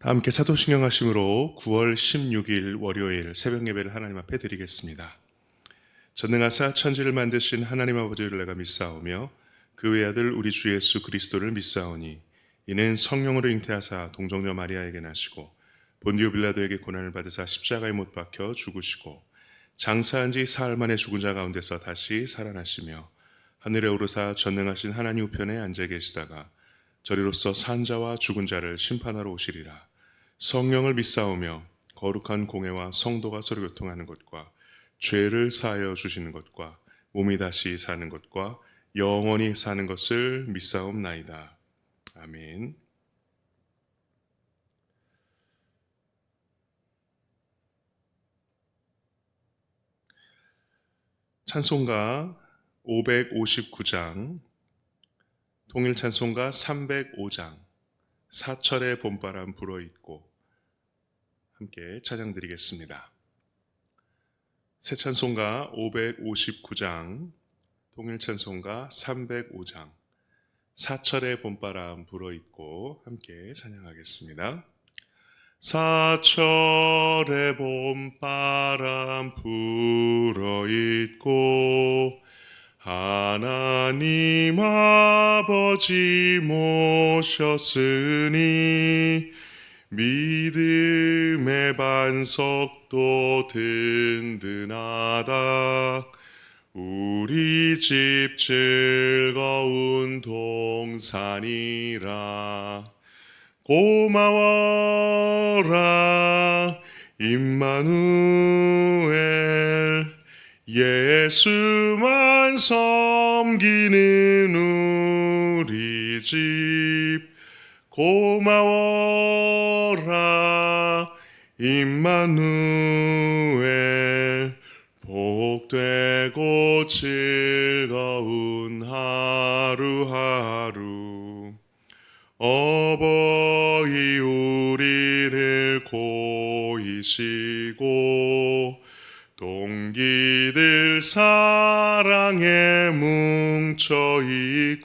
다 함께 사도신경 하심으로 9월 16일 월요일 새벽 예배를 하나님 앞에 드리겠습니다. 전능하사 천지를 만드신 하나님 아버지를 내가 믿사오며 그 외아들 우리 주 예수 그리스도를 믿사오니 이는 성령으로 잉태하사 동정녀 마리아에게 나시고 본디오 빌라도에게 고난을 받으사 십자가에 못 박혀 죽으시고 장사한 지 사흘 만에 죽은 자 가운데서 다시 살아나시며 하늘에 오르사 전능하신 하나님 우편에 앉아 계시다가 저리로서 산 자와 죽은 자를 심판하러 오시리라. 성령을 믿사오며 거룩한 공회와 성도가 서로 교통하는 것과 죄를 사하여 주시는 것과 몸이 다시 사는 것과 영원히 사는 것을 믿사옵나이다. 아멘. 찬송가 559장, 통일 찬송가 305장, 사철의 봄바람 불어있고 함께 찬양 드리겠습니다. 새 찬송가 559장, 통일 찬송가 305장, 사철의 봄바람 불어있고 함께 찬양하겠습니다. 사철의 봄바람 불어있고 하나님 아버지 모셨으니 믿음의 반석도 든든하다. 우리 집 즐거운 동산이라. 고마워라 임마누엘, 예수만 섬기는 우리 집. 고마워라 임마누엘, 복되고 즐거운 하루하루. 어버이 우리를 고이시고 동기들 사랑에 뭉쳐있고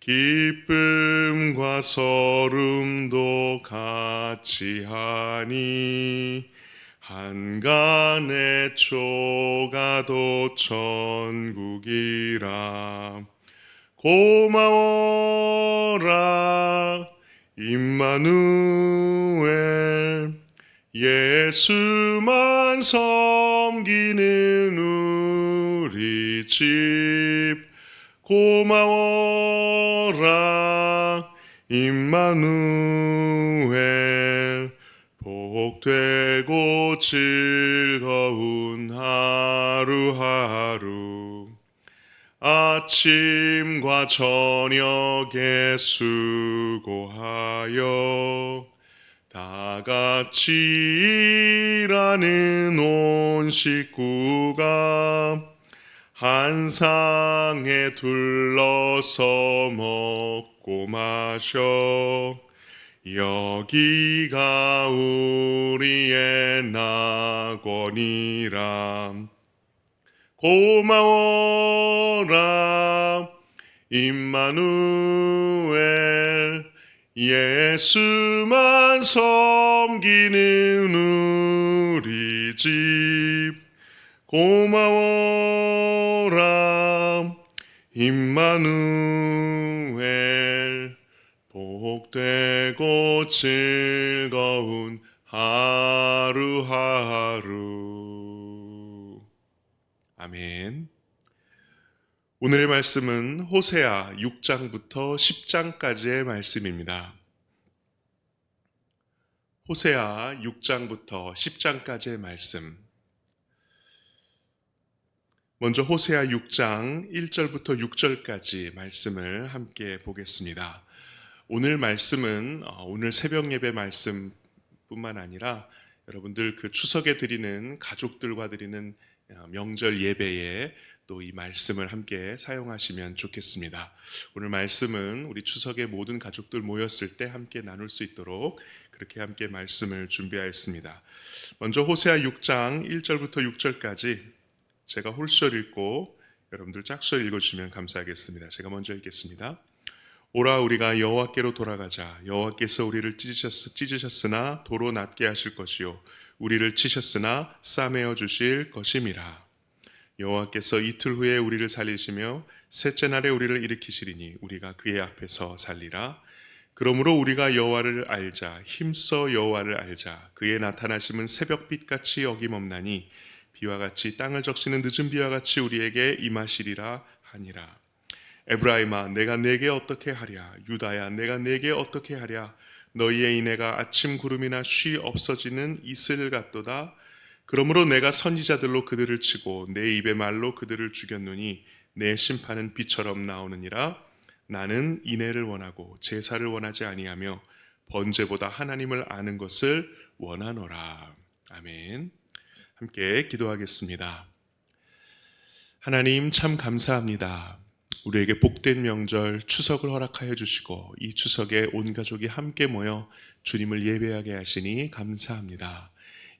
기쁨과 서름도 같이 하니 한간의 초가도 천국이라. 고마워라 임마누엘, 예수만 섬기는 우리 집. 고마워라 임마누엘, 복되고 즐거운 하루하루. 아침과 저녁에 수고하여 다 같이 일하는 온 식구가 한 상에 둘러서 먹고 마셔. 여기가 우리의 낙원이라. 고마워라 임마누엘, 예수만 섬기는 우리 집. 고마워라 임마누엘, 복되고 즐거운 하루하루. 아멘. 오늘의 말씀은 호세아 6장부터 10장까지의 말씀입니다. 호세아 6장부터 10장까지의 말씀. 먼저 호세아 6장 1절부터 6절까지 말씀을 함께 보겠습니다. 오늘 말씀은 오늘 새벽 예배 말씀뿐만 아니라 여러분들 그 추석에 드리는 가족들과 드리는 명절 예배에 또 이 말씀을 함께 사용하시면 좋겠습니다. 오늘 말씀은 우리 추석에 모든 가족들 모였을 때 함께 나눌 수 있도록 그렇게 함께 말씀을 준비하였습니다. 먼저 호세아 6장 1절부터 6절까지 제가 홀수를 읽고 여러분들 짝수를 읽어주시면 감사하겠습니다. 제가 먼저 읽겠습니다. 오라 우리가 여호와께로 돌아가자. 여호와께서 우리를 찢으셨으나 도로 낫게 하실 것이요 우리를 치셨으나 싸매어 주실 것임이라. 여호와께서 이틀 후에 우리를 살리시며 셋째 날에 우리를 일으키시리니 우리가 그의 앞에서 살리라. 그러므로 우리가 여호와를 알자. 힘써 여호와를 알자. 그의 나타나심은 새벽빛같이 어김없나니 비와 같이 땅을 적시는 늦은 비와 같이 우리에게 임하시리라 하니라. 에브라임아 내가 내게 어떻게 하랴. 유다야 내가 내게 어떻게 하랴. 너희의 인애가 아침 구름이나 쉬 없어지는 이슬 같도다. 그러므로 내가 선지자들로 그들을 치고 내 입의 말로 그들을 죽였노니 내 심판은 비처럼 나오느니라. 나는 인애를 원하고 제사를 원하지 아니하며 번제보다 하나님을 아는 것을 원하노라. 아멘. 함께 기도하겠습니다. 하나님 참 감사합니다. 우리에게 복된 명절 추석을 허락하여 주시고 이 추석에 온 가족이 함께 모여 주님을 예배하게 하시니 감사합니다.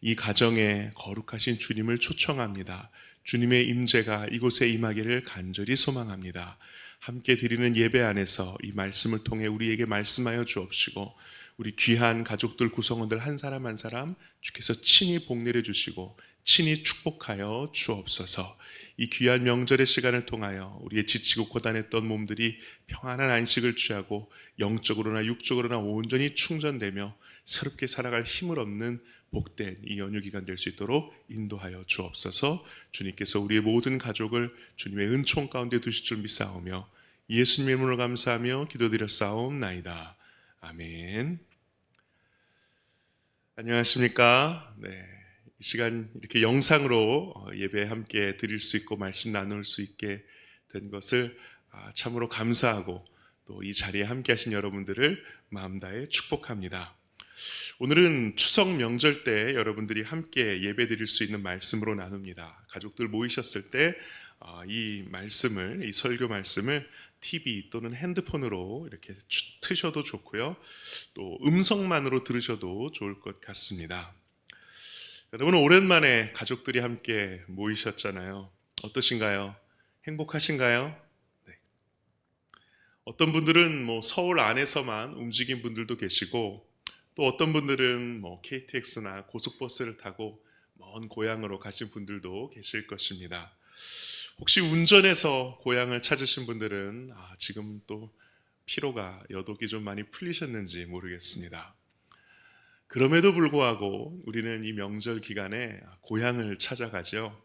이 가정에 거룩하신 주님을 초청합니다. 주님의 임재가 이곳에 임하기를 간절히 소망합니다. 함께 드리는 예배 안에서 이 말씀을 통해 우리에게 말씀하여 주옵시고 우리 귀한 가족들 구성원들 한 사람 한 사람 주께서 친히 복내려 주시고 친히 축복하여 주옵소서. 이 귀한 명절의 시간을 통하여 우리의 지치고 고단했던 몸들이 평안한 안식을 취하고 영적으로나 육적으로나 온전히 충전되며 새롭게 살아갈 힘을 얻는 복된 이 연휴 기간 될 수 있도록 인도하여 주옵소서. 주님께서 우리의 모든 가족을 주님의 은총 가운데 두실 줄 믿사오며 예수님의 이름으로 감사하며 기도드렸사옵나이다. 아멘. 안녕하십니까? 네. 이 시간 이렇게 영상으로 예배 함께 드릴 수 있고 말씀 나눌 수 있게 된 것을 참으로 감사하고 또 이 자리에 함께 하신 여러분들을 마음 다해 축복합니다. 오늘은 추석 명절 때 여러분들이 함께 예배 드릴 수 있는 말씀으로 나눕니다. 가족들 모이셨을 때 이 말씀을, 이 설교 말씀을 TV 또는 핸드폰으로 이렇게 트셔도 좋고요. 또 음성만으로 들으셔도 좋을 것 같습니다. 여러분 오랜만에 가족들이 함께 모이셨잖아요. 어떠신가요? 행복하신가요? 네. 어떤 분들은 서울 안에서만 움직인 분들도 계시고 또 어떤 분들은 KTX나 고속버스를 타고 먼 고향으로 가신 분들도 계실 것입니다. 혹시 운전해서 고향을 찾으신 분들은 지금 또 피로가 여독이 좀 많이 풀리셨는지 모르겠습니다. 그럼에도 불구하고 우리는 이 명절 기간에 고향을 찾아가죠.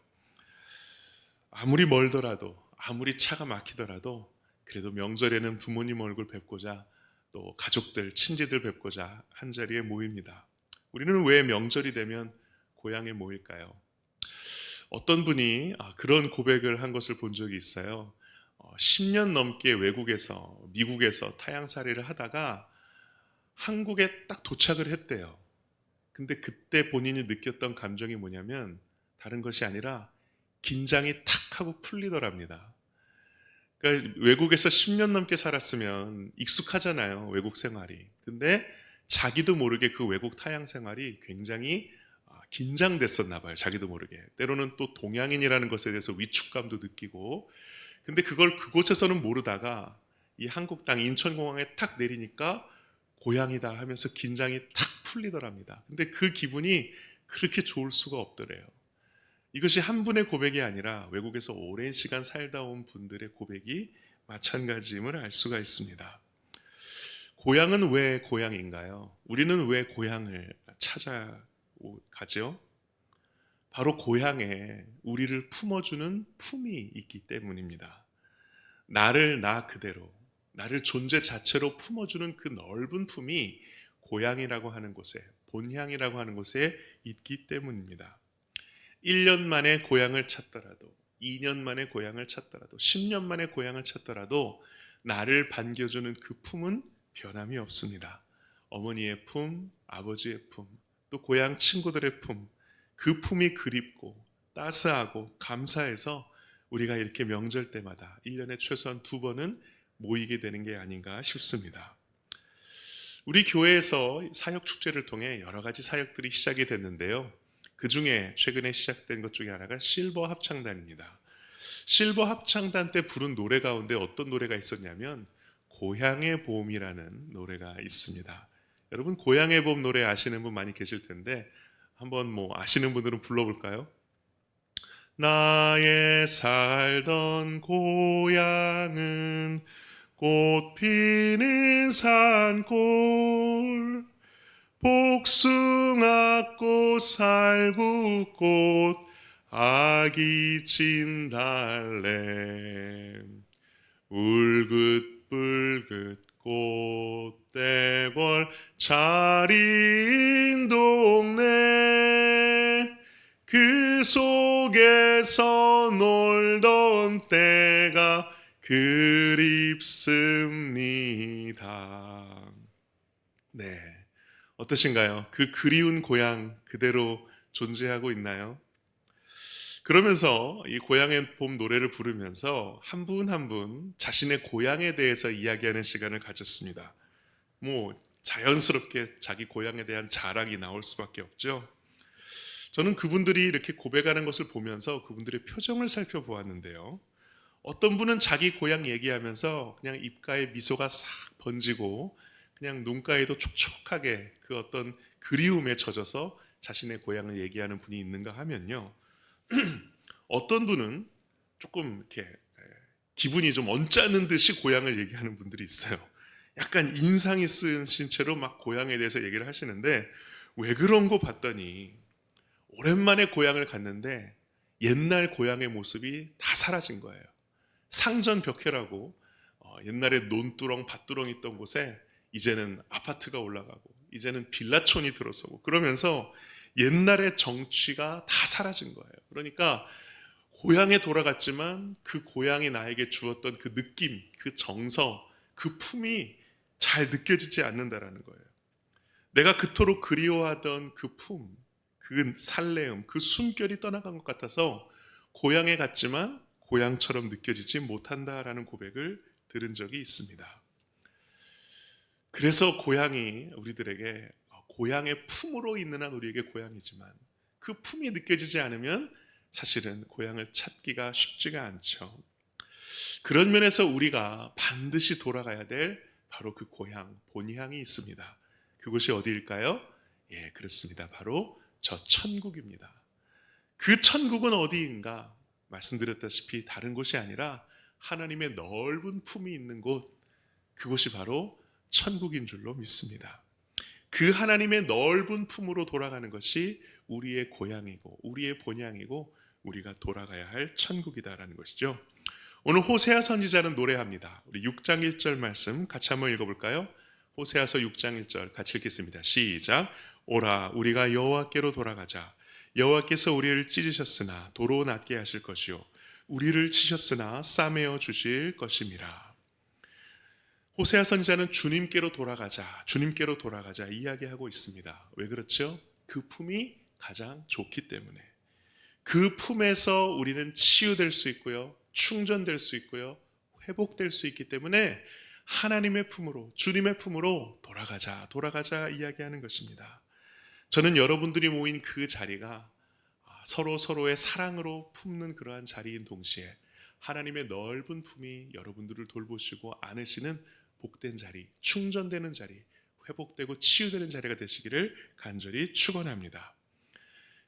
아무리 멀더라도 아무리 차가 막히더라도 그래도 명절에는 부모님 얼굴 뵙고자 또 가족들, 친지들 뵙고자 한자리에 모입니다. 우리는 왜 명절이 되면 고향에 모일까요? 어떤 분이 그런 고백을 한 것을 본 적이 있어요. 10년 넘게 외국에서, 미국에서 타향살이를 하다가 한국에 딱 도착을 했대요. 근데 그때 본인이 느꼈던 감정이 뭐냐면 다른 것이 아니라 긴장이 탁 하고 풀리더랍니다. 그러니까 외국에서 10년 넘게 살았으면 익숙하잖아요, 외국 생활이. 근데 자기도 모르게 그 외국 타향 생활이 굉장히 긴장됐었나 봐요. 자기도 모르게. 때로는 또 동양인이라는 것에 대해서 위축감도 느끼고. 근데 그걸 그곳에서는 모르다가 이 한국 땅 인천공항에 탁 내리니까 고향이다 하면서 긴장이 탁 풀리더랍니다. 근데 그 기분이 그렇게 좋을 수가 없더래요. 이것이 한 분의 고백이 아니라 외국에서 오랜 시간 살다 온 분들의 고백이 마찬가지임을 알 수가 있습니다. 고향은 왜 고향인가요? 우리는 왜 고향을 찾아가죠? 바로 고향에 우리를 품어주는 품이 있기 때문입니다. 나를 나 그대로, 나를 존재 자체로 품어주는 그 넓은 품이 고향이라고 하는 곳에, 본향이라고 하는 곳에 있기 때문입니다. 1년 만에 고향을 찾더라도 2년 만에 고향을 찾더라도 10년 만에 고향을 찾더라도 나를 반겨주는 그 품은 변함이 없습니다. 어머니의 품, 아버지의 품, 또 고향 친구들의 품, 그 품이 그립고 따스하고 감사해서 우리가 이렇게 명절 때마다 1년에 최소한 2번은 모이게 되는 게 아닌가 싶습니다. 우리 교회에서 사역축제를 통해 여러 가지 사역들이 시작이 됐는데요. 그 중에 최근에 시작된 것 중에 하나가 실버 합창단입니다. 실버 합창단 때 부른 노래 가운데 어떤 노래가 있었냐면 고향의 봄이라는 노래가 있습니다. 여러분 고향의 봄 노래 아시는 분 많이 계실 텐데 한번 아시는 분들은 불러볼까요? 나의 살던 고향은 꽃 피는 산골 복숭아꽃 살구꽃 아기 진달래 울긋불긋 꽃대벌 차린 동네 그 속에서 놀던 때가 그립습니다. 네, 어떠신가요? 그 그리운 고향 그대로 존재하고 있나요? 그러면서 이 고향의 봄 노래를 부르면서 한 분 한 분 자신의 고향에 대해서 이야기하는 시간을 가졌습니다. 자연스럽게 자기 고향에 대한 자랑이 나올 수밖에 없죠. 저는 그분들이 이렇게 고백하는 것을 보면서 그분들의 표정을 살펴보았는데요. 어떤 분은 자기 고향 얘기하면서 그냥 입가에 미소가 싹 번지고 그냥 눈가에도 촉촉하게 그 어떤 그리움에 젖어서 자신의 고향을 얘기하는 분이 있는가 하면요. 어떤 분은 조금 이렇게 기분이 좀 언짢은 듯이 고향을 얘기하는 분들이 있어요. 약간 인상이 쓰신 채로 막 고향에 대해서 얘기를 하시는데 왜 그런 거 봤더니 오랜만에 고향을 갔는데 옛날 고향의 모습이 다 사라진 거예요. 상전벽해라고 옛날에 논두렁 밭두렁 있던 곳에 이제는 아파트가 올라가고 이제는 빌라촌이 들어서고 그러면서 옛날의 정취가 다 사라진 거예요. 그러니까 고향에 돌아갔지만 그 고향이 나에게 주었던 그 느낌, 그 정서, 그 품이 잘 느껴지지 않는다라는 거예요. 내가 그토록 그리워하던 그 품, 그 설레움, 그 숨결이 떠나간 것 같아서 고향에 갔지만 고향처럼 느껴지지 못한다라는 고백을 들은 적이 있습니다. 그래서 고향이 우리들에게 고향의 품으로 있는 한 우리에게 고향이지만 그 품이 느껴지지 않으면 사실은 고향을 찾기가 쉽지가 않죠. 그런 면에서 우리가 반드시 돌아가야 될 바로 그 고향, 본향이 있습니다. 그곳이 어디일까요? 예, 그렇습니다. 바로 저 천국입니다. 그 천국은 어디인가? 말씀드렸다시피 다른 곳이 아니라 하나님의 넓은 품이 있는 곳, 그곳이 바로 천국인 줄로 믿습니다. 그 하나님의 넓은 품으로 돌아가는 것이 우리의 고향이고 우리의 본향이고 우리가 돌아가야 할 천국이다라는 것이죠. 오늘 호세아 선지자는 노래합니다. 우리 6장 1절 말씀 같이 한번 읽어볼까요? 호세아서 6장 1절 같이 읽겠습니다. 시작. 오라 우리가 여호와께로 돌아가자. 여호와께서 우리를 찢으셨으나 도로 낫게 하실 것이요 우리를 치셨으나 싸매어 주실 것임이라. 호세아 선지자는 주님께로 돌아가자 이야기하고 있습니다. 왜 그렇죠? 그 품이 가장 좋기 때문에. 그 품에서 우리는 치유될 수 있고요, 충전될 수 있고요, 회복될 수 있기 때문에 하나님의 품으로, 주님의 품으로 돌아가자 이야기하는 것입니다. 저는 여러분들이 모인 그 자리가 서로 서로의 사랑으로 품는 그러한 자리인 동시에 하나님의 넓은 품이 여러분들을 돌보시고 안으시는 복된 자리, 충전되는 자리, 회복되고 치유되는 자리가 되시기를 간절히 축원합니다.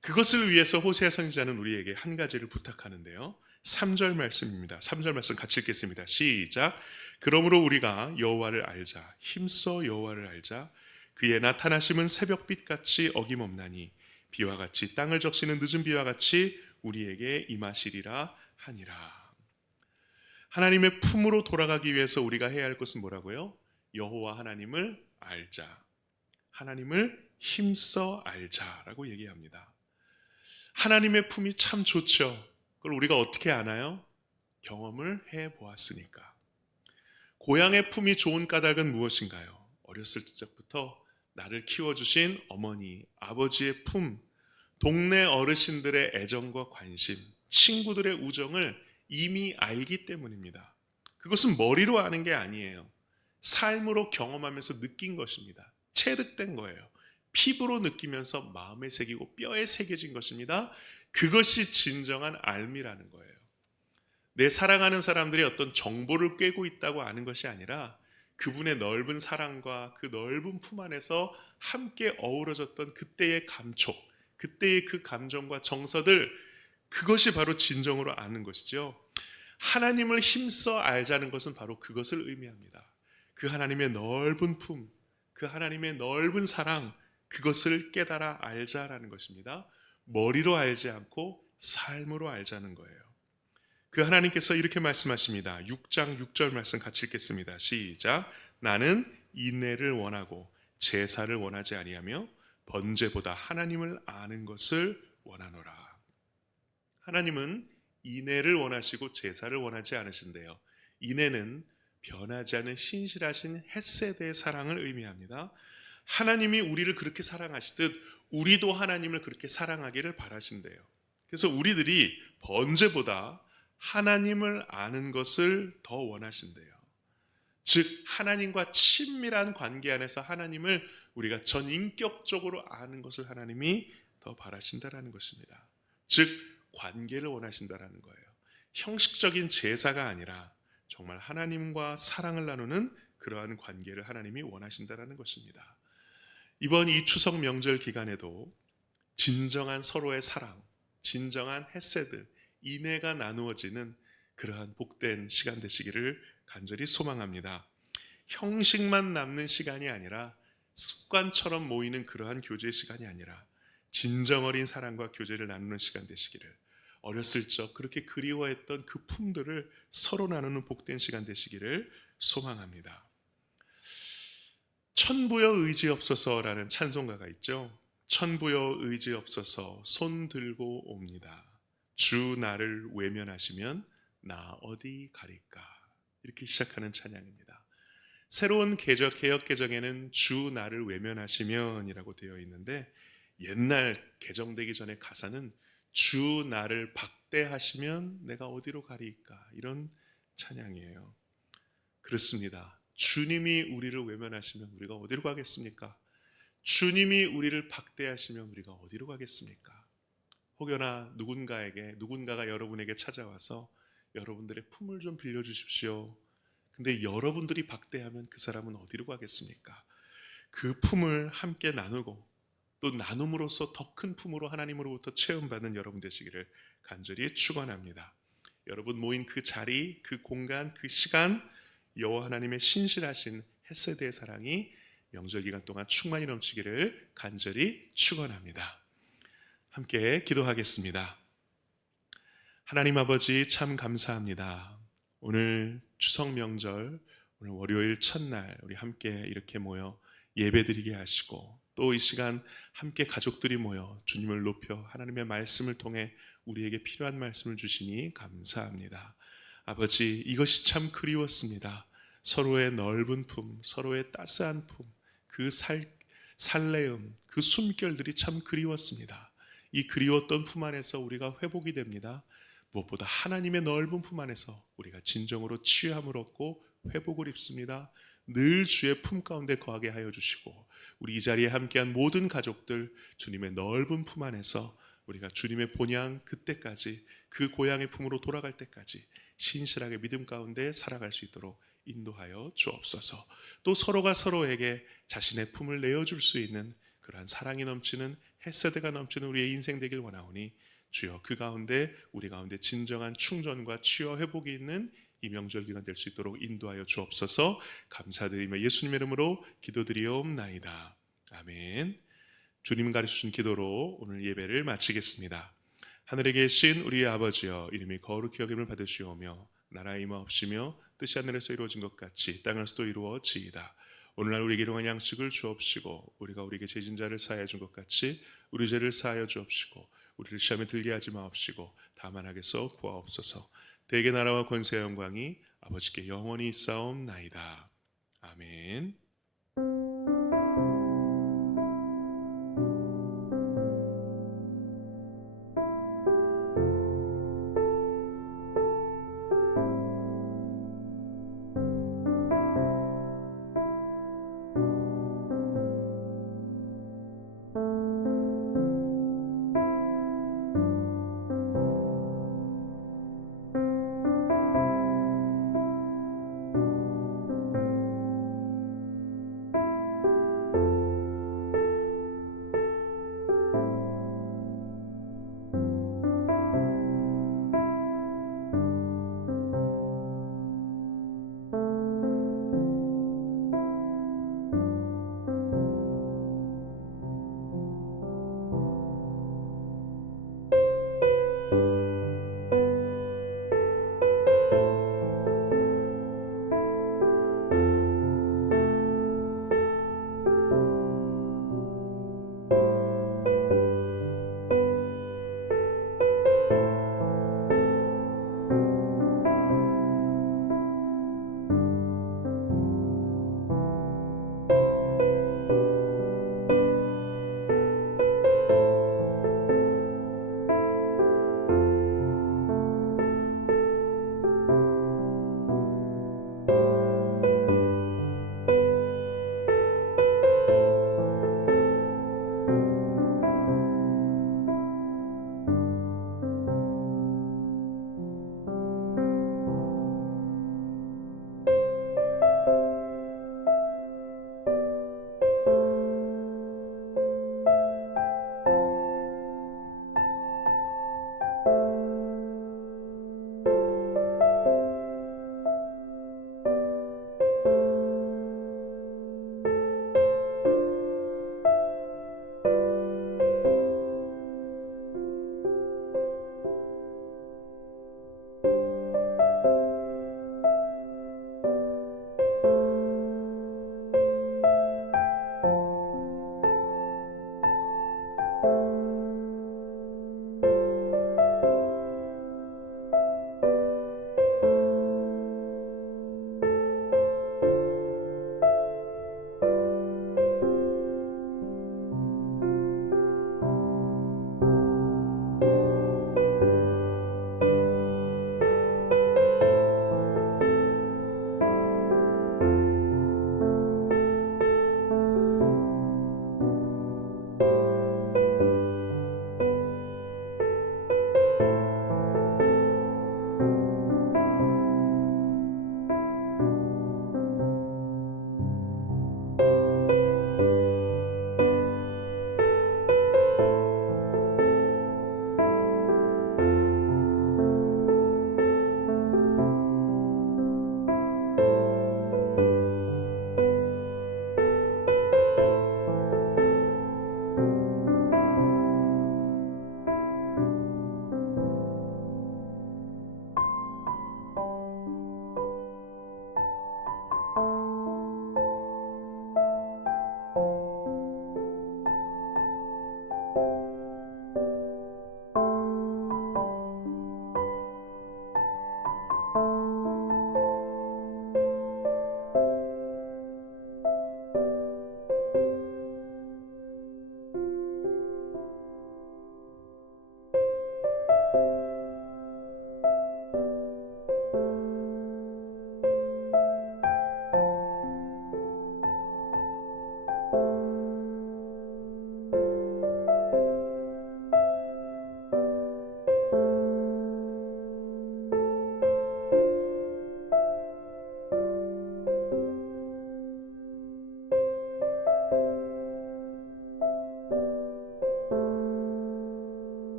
그것을 위해서 호세아 선지자는 우리에게 한 가지를 부탁하는데요. 3절 말씀입니다. 3절 말씀 같이 읽겠습니다. 시작. 그러므로 우리가 여호와를 알자. 힘써 여호와를 알자. 그의 나타나심은 새벽빛같이 어김없나니 비와 같이 땅을 적시는 늦은 비와 같이 우리에게 임하시리라 하니라. 하나님의 품으로 돌아가기 위해서 우리가 해야 할 것은 뭐라고요? 여호와 하나님을 알자. 하나님을 힘써 알자라고 얘기합니다. 하나님의 품이 참 좋죠. 그걸 우리가 어떻게 아나요? 경험을 해보았으니까. 고향의 품이 좋은 까닭은 무엇인가요? 어렸을 적부터 나를 키워주신 어머니, 아버지의 품, 동네 어르신들의 애정과 관심, 친구들의 우정을 이미 알기 때문입니다. 그것은 머리로 아는 게 아니에요. 삶으로 경험하면서 느낀 것입니다. 체득된 거예요. 피부로 느끼면서 마음에 새기고 뼈에 새겨진 것입니다. 그것이 진정한 알미라는 거예요. 내 사랑하는 사람들이 어떤 정보를 꿰고 있다고 아는 것이 아니라 그분의 넓은 사랑과 그 넓은 품 안에서 함께 어우러졌던 그때의 감촉, 그때의 그 감정과 정서들, 그것이 바로 진정으로 아는 것이죠. 하나님을 힘써 알자는 것은 바로 그것을 의미합니다. 그 하나님의 넓은 품, 그 하나님의 넓은 사랑, 그것을 깨달아 알자라는 것입니다. 머리로 알지 않고 삶으로 알자는 거예요. 그 하나님께서 이렇게 말씀하십니다. 6장 6절 말씀 같이 읽겠습니다. 시작. 나는 인내를 원하고 제사를 원하지 아니하며 번제보다 하나님을 아는 것을 원하노라. 하나님은 인애를 원하시고 제사를 원하지 않으신대요. 인애는 변하지 않은 신실하신 헷세대의 사랑을 의미합니다. 하나님이 우리를 그렇게 사랑하시듯 우리도 하나님을 그렇게 사랑하기를 바라신대요. 그래서 우리들이 번제보다 하나님을 아는 것을 더 원하신대요. 즉 하나님과 친밀한 관계 안에서 하나님을 우리가 전인격적으로 아는 것을 하나님이 더 바라신다라는 것입니다. 즉 관계를 원하신다라는 거예요. 형식적인 제사가 아니라 정말 하나님과 사랑을 나누는 그러한 관계를 하나님이 원하신다라는 것입니다. 이번 이 추석 명절 기간에도 진정한 서로의 사랑, 진정한 헤세드, 인애가 나누어지는 그러한 복된 시간 되시기를 간절히 소망합니다. 형식만 남는 시간이 아니라 습관처럼 모이는 그러한 교제 시간이 아니라 진정 어린 사랑과 교제를 나누는 시간 되시기를, 어렸을 적 그렇게 그리워했던 그 품들을 서로 나누는 복된 시간 되시기를 소망합니다. 천부여 의지없소서라는 찬송가가 있죠. 천부여 의지없소서 손 들고 옵니다. 주 나를 외면하시면 나 어디 가릴까. 이렇게 시작하는 찬양입니다. 새로운 개혁 개정에는 주 나를 외면하시면 이라고 되어 있는데, 옛날 개정되기 전에 가사는 주 나를 박대하시면 내가 어디로 가리까, 이런 찬양이에요. 그렇습니다. 주님이 우리를 외면하시면 우리가 어디로 가겠습니까? 주님이 우리를 박대하시면 우리가 어디로 가겠습니까? 혹여나 누군가가 여러분에게 찾아와서 여러분들의 품을 좀 빌려주십시오. 근데 여러분들이 박대하면 그 사람은 어디로 가겠습니까? 그 품을 함께 나누고 또 나눔으로써 더 큰 품으로 하나님으로부터 체험받는 여러분 되시기를 간절히 축원합니다. 여러분 모인 그 자리, 그 공간, 그 시간, 여호와 하나님의 신실하신 헤세드의 사랑이 명절 기간 동안 충만히 넘치기를 간절히 축원합니다. 함께 기도하겠습니다. 하나님 아버지 참 감사합니다. 오늘 추석 명절, 오늘 월요일 첫날 우리 함께 이렇게 모여 예배드리게 하시고, 또 이 시간 함께 가족들이 모여 주님을 높여 하나님의 말씀을 통해 우리에게 필요한 말씀을 주시니 감사합니다. 아버지, 이것이 참 그리웠습니다. 서로의 넓은 품, 서로의 따스한 품, 그 살레음, 그 숨결들이 참 그리웠습니다. 이 그리웠던 품 안에서 우리가 회복이 됩니다. 무엇보다 하나님의 넓은 품 안에서 우리가 진정으로 치유함을 얻고 회복을 입습니다. 늘 주의 품 가운데 거하게 하여 주시고, 우리 이 자리에 함께한 모든 가족들 주님의 넓은 품 안에서 우리가 주님의 본향 그때까지, 그 고향의 품으로 돌아갈 때까지 신실하게 믿음 가운데 살아갈 수 있도록 인도하여 주옵소서. 또 서로가 서로에게 자신의 품을 내어줄 수 있는 그러한 사랑이 넘치는 헤세드가 넘치는 우리의 인생 되길 원하오니, 주여 그 가운데 우리 가운데 진정한 충전과 치유와 회복이 있는 이 명절 기간 될 수 있도록 인도하여 주옵소서. 감사드리며 예수님의 이름으로 기도드리옵나이다. 아멘. 주님 가르치신 기도로 오늘 예배를 마치겠습니다. 하늘에 계신 우리의 아버지여, 이름이 거룩히 여김을 받으시오며 나라 임하옵시며 뜻이 하늘에서 이루어진 것 같이 땅에서도 이루어지이다. 오늘날 우리에게 일용할 양식을 주옵시고, 우리가 우리에게 죄진 자를 사하여 준 것 같이 우리 죄를 사하여 주옵시고, 우리를 시험에 들게 하지 마옵시고 다만 악에서 구하옵소서. 대개 나라와 권세와 영광이 아버지께 영원히 있사옵나이다. 아멘.